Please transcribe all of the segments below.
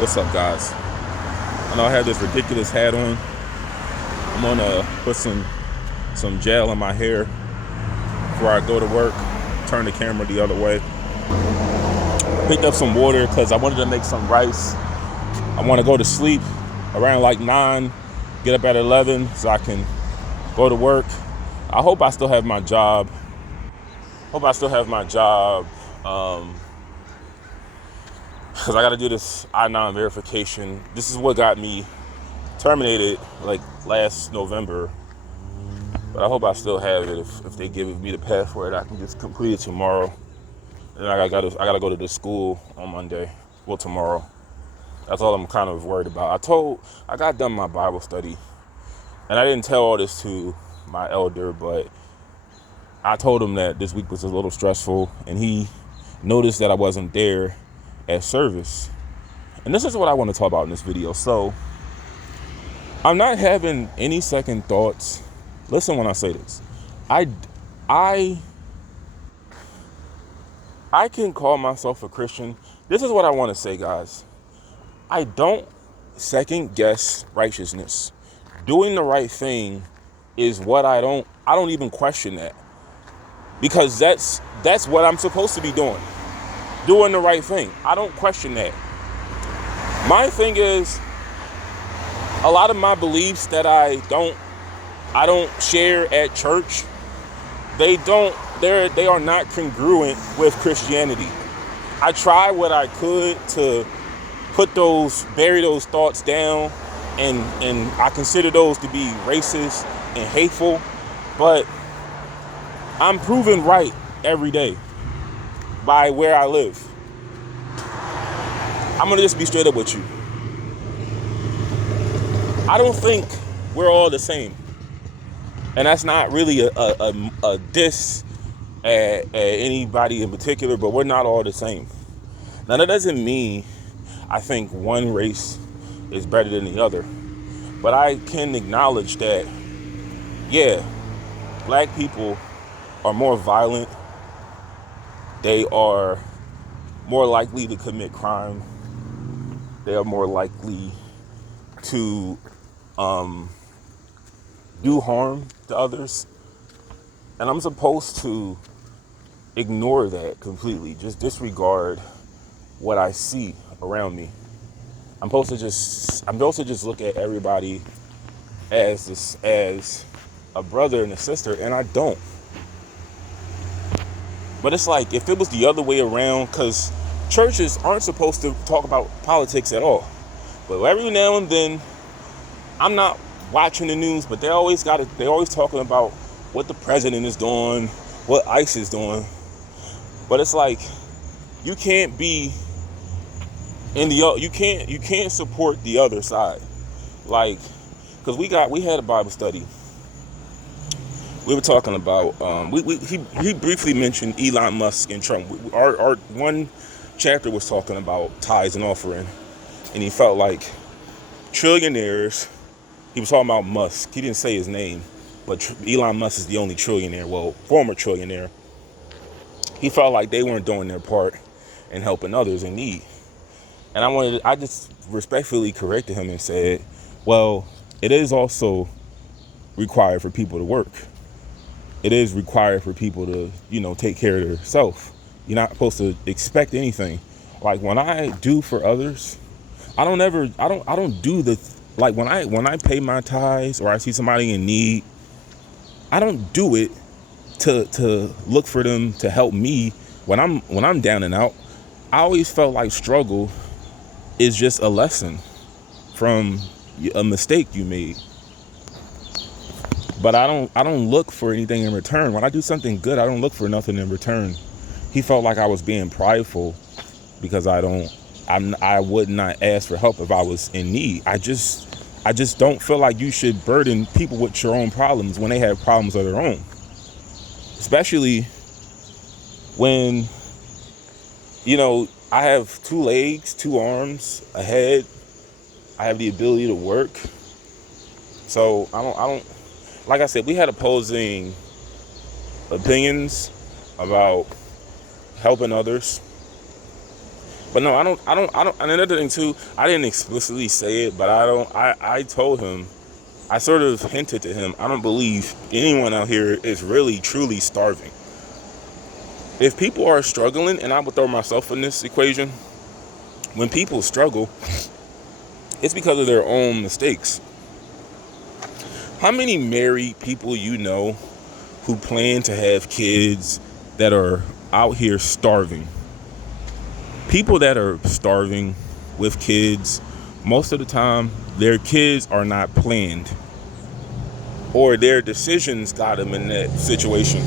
What's up, guys? I know I have this ridiculous hat on. I'm gonna put some gel in my hair before I go to work. Turn the camera the other way. Picked up some water because I wanted to make some rice. I want to go to sleep around like 9, get up at 11 so I can go to work. I hope I still have my job. Because I got to do this I-9 verification. This is what got me terminated like last November. But I hope I still have it. If they give me the password, I can just complete it tomorrow. And I gotta go to the school on Monday. Well, tomorrow. That's all I'm kind of worried about. I got done my Bible study, and I didn't tell all this to my elder, but I told him that this week was a little stressful, and he noticed that I wasn't there at service. And this is what I want to talk about in this video. So I'm not having any second thoughts. Listen when I say this. I can call myself a Christian. This is what I want to say, guys. I don't second guess righteousness. Doing the right thing is what I don't even question that. Because that's what I'm supposed to be doing. Doing the right thing. I don't question that. My thing is, a lot of my beliefs that I don't share at church, they are not congruent with Christianity. I tried what I could to bury those thoughts down, and I consider those to be racist and hateful, but I'm proven right every day by where I live. I'm gonna just be straight up with you. I don't think we're all the same. And that's not really a diss at anybody in particular, but we're not all the same. Now, that doesn't mean I think one race is better than the other. But I can acknowledge that, yeah, black people are more violent. They are more likely to commit crime. They are more likely to do harm to others. And I'm supposed to ignore that completely, just disregard what I see around me. I'm supposed to just look at everybody as a brother and a sister, and I don't. But it's like, if it was the other way around, because churches aren't supposed to talk about politics at all. But every now and then, I'm not watching the news, but they're always talking about what the president is doing, what ICE is doing. But it's like, you can't be you can't support the other side. Like, because we had a Bible study. We were talking about he briefly mentioned Elon Musk and Trump. Our one chapter was talking about tithes and offering, and he felt like trillionaires. He was talking about Musk. He didn't say his name, but Elon Musk is the only trillionaire. Well, former trillionaire. He felt like they weren't doing their part in helping others in need. And I just respectfully corrected him and said, well, it is also required for people to work. It is required for people to, take care of themselves. You're not supposed to expect anything. Like, when I do for others, I don't do the, like, when I pay my tithes or I see somebody in need, I don't do it to look for them to help me when I'm down and out. I always felt like struggle is just a lesson from a mistake you made. But I don't look for anything in return. When I do something good, I don't look for nothing in return. He felt like I was being prideful because I would not ask for help if I was in need. I just don't feel like you should burden people with your own problems when they have problems of their own. Especially when, I have 2 legs, 2 arms, a head. I have the ability to work. So I don't, like I said, we had opposing opinions about helping others. But no, I don't. And another thing too, I didn't explicitly say it, but I told him, I sort of hinted to him, I don't believe anyone out here is really truly starving. If people are struggling, and I would throw myself in this equation, when people struggle, it's because of their own mistakes. How many married people you know who plan to have kids that are out here starving? People that are starving with kids, most of the time, their kids are not planned, or their decisions got them in that situation.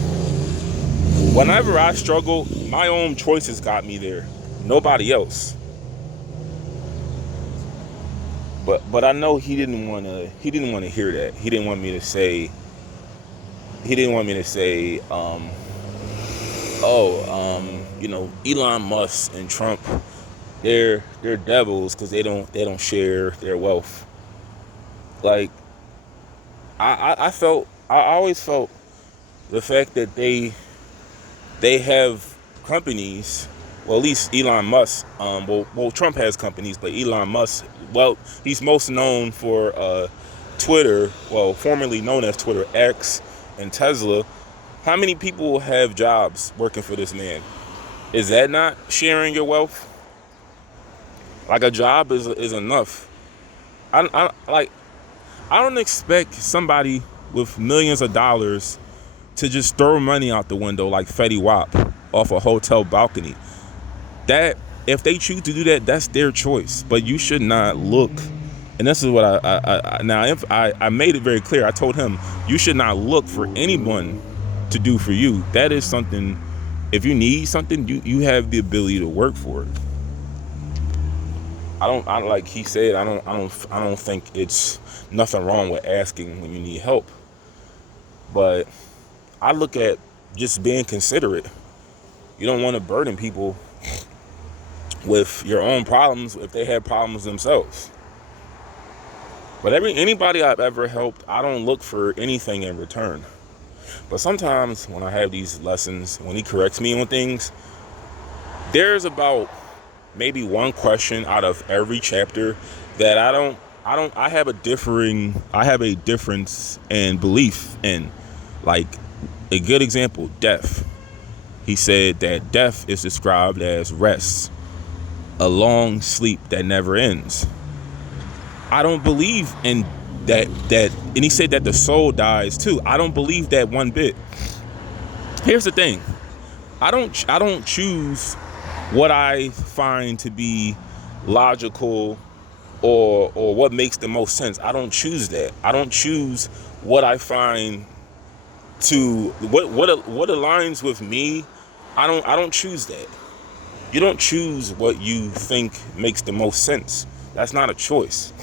Whenever I struggle, my own choices got me there, nobody else. But I know he didn't want to hear that. He didn't want me to say Elon Musk and Trump, they're devils because they don't share their wealth. Like, I always felt the fact that they have companies. Well, at least Elon Musk. Trump has companies, but Elon Musk, well, he's most known for Twitter, well, formerly known as Twitter, X, and Tesla. How many people have jobs working for this man? Is that not sharing your wealth? Like, a job is enough. I don't expect somebody with millions of dollars to just throw money out the window like Fetty Wap off a hotel balcony. That, if they choose to do that, that's their choice. But you should not look. And this is what I made it very clear. I told him, you should not look for anyone to do for you. That is something. If you need something, you have the ability to work for it. Like he said, I don't think it's nothing wrong with asking when you need help. But I look at just being considerate. You don't want to burden people with your own problems if they have problems themselves. But anybody I've ever helped, I don't look for anything in return. But sometimes when I have these lessons, when he corrects me on things, there's about maybe one question out of every chapter that I have a difference in belief in. Like, a good example, death. He said that death is described as rest, a long sleep that never ends. I don't believe in that, and he said that the soul dies too. I don't believe that one bit. Here's the thing. I don't choose what I find to be logical or what makes the most sense. I don't choose that. I don't choose what I find to what aligns with me. I don't choose that. You don't choose what you think makes the most sense. That's not a choice.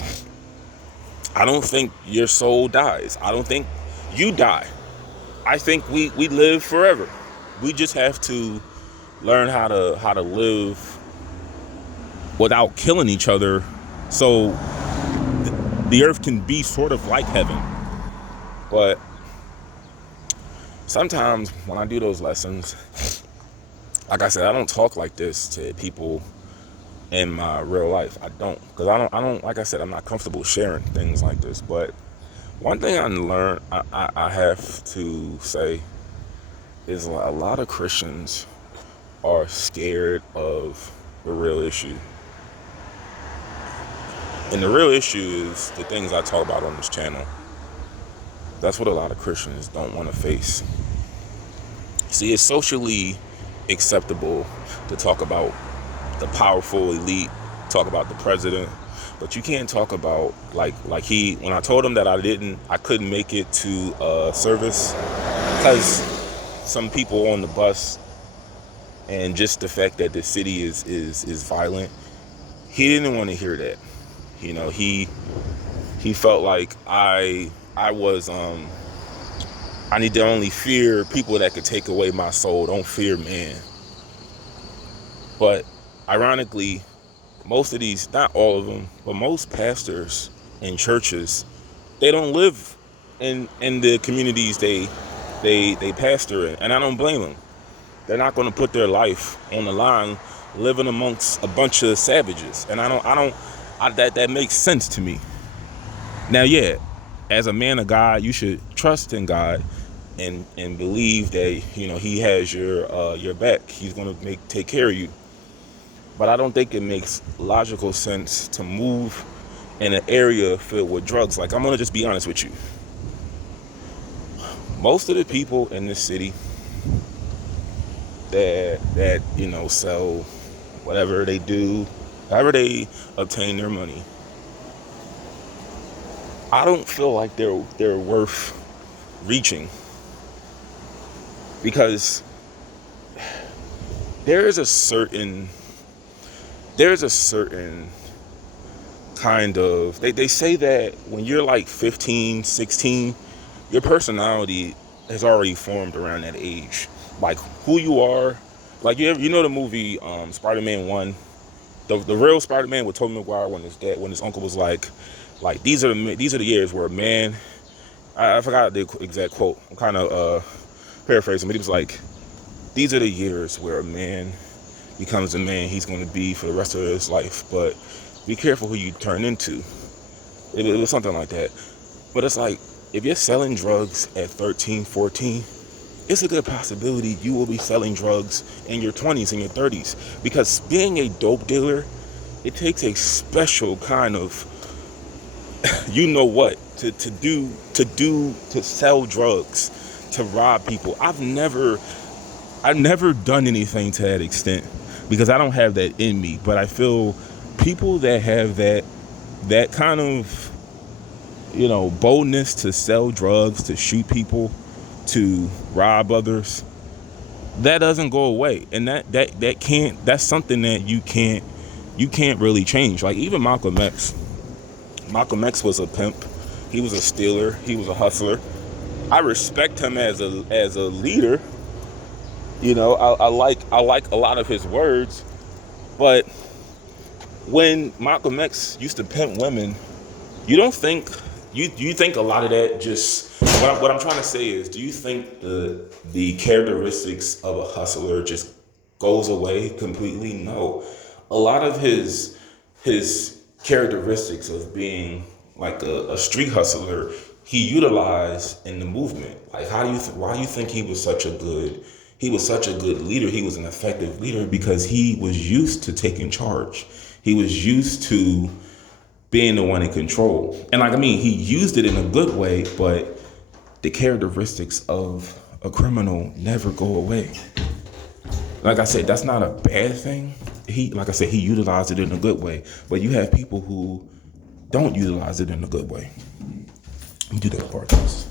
I don't think your soul dies. I don't think you die. I think we live forever. We just have to learn how to live without killing each other, so the earth can be sort of like heaven. But sometimes when I do those lessons, like I said, I don't talk like this to people in my real life. I don't, because I don't, like I said, I'm not comfortable sharing things like this. But one thing I learned, I have to say, is a lot of Christians are scared of the real issue. And the real issue is the things I talk about on this channel. That's what a lot of Christians don't want to face. See, it's socially acceptable to talk about the powerful elite, talk about the president, but you can't talk about like when I told him that I couldn't make it to service because some people on the bus, and just the fact that the city is violent, he didn't want to hear that. You know, he felt like I was I need to only fear people that could take away my soul. Don't fear man. But ironically, most of these, not all of them, but most pastors in churches, they don't live in the communities they pastor in, and I don't blame them. They're not going to put their life on the line living amongst a bunch of savages. And that makes sense to me. Now, yeah, as a man of God, you should trust in God and believe that, he has your back. He's going to take care of you. But I don't think it makes logical sense to move in an area filled with drugs. Like, I'm going to just be honest with you. Most of the people in this city that sell whatever they do, however they obtain their money, I don't feel like they're worth reaching, because there's a certain kind of, they say that when you're like 15, 16, your personality has already formed around that age. Like, who you are, like, you know the movie Spider-Man 1, the real Spider-Man with Tobey Maguire, when his uncle was like these are the years where a man, I forgot the exact quote, I'm kind of paraphrasing, but he was like, these are the years where a man becomes the man he's going to be for the rest of his life, but be careful who you turn into. It was something like that. But it's like, if you're selling drugs at 13, 14, it's a good possibility you will be selling drugs in your 20s and your 30s. Because being a dope dealer, it takes a special kind of, to sell drugs, to rob people. I've never done anything to that extent, because I don't have that in me. But I feel people that have that kind of, boldness to sell drugs, to shoot people, to rob others, that doesn't go away. And that's something that you can't really change. Like, even Malcolm X was a pimp. He was a stealer. He was a hustler. I respect him as a leader. I like a lot of his words. But when Malcolm X used to pimp women, you don't think, you think a lot of that just, what I'm trying to say is, do you think the characteristics of a hustler just goes away completely? No. A lot of his characteristics of being like a street hustler, he utilized in the movement. Like, why do you think he was such a good leader? He was an effective leader because he was used to taking charge. He was used to being the one in control. And he used it in a good way, but the characteristics of a criminal never go away. Like I said, that's not a bad thing. He utilized it in a good way. But you have people who don't utilize it in a good way. Let me do that podcast.